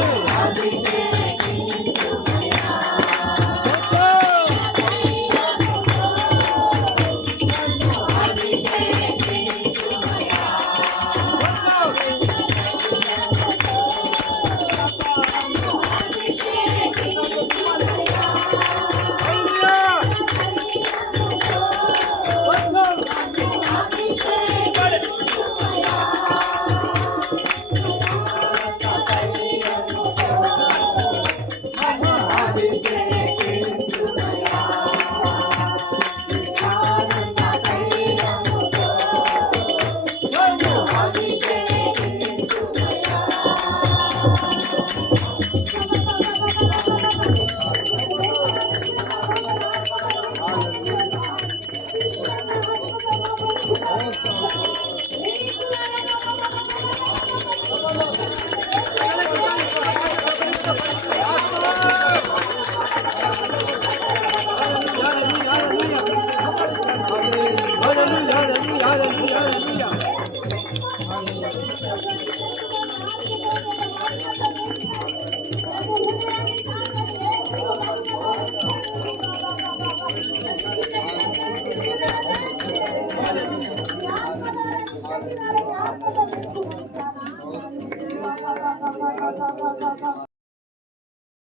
Abre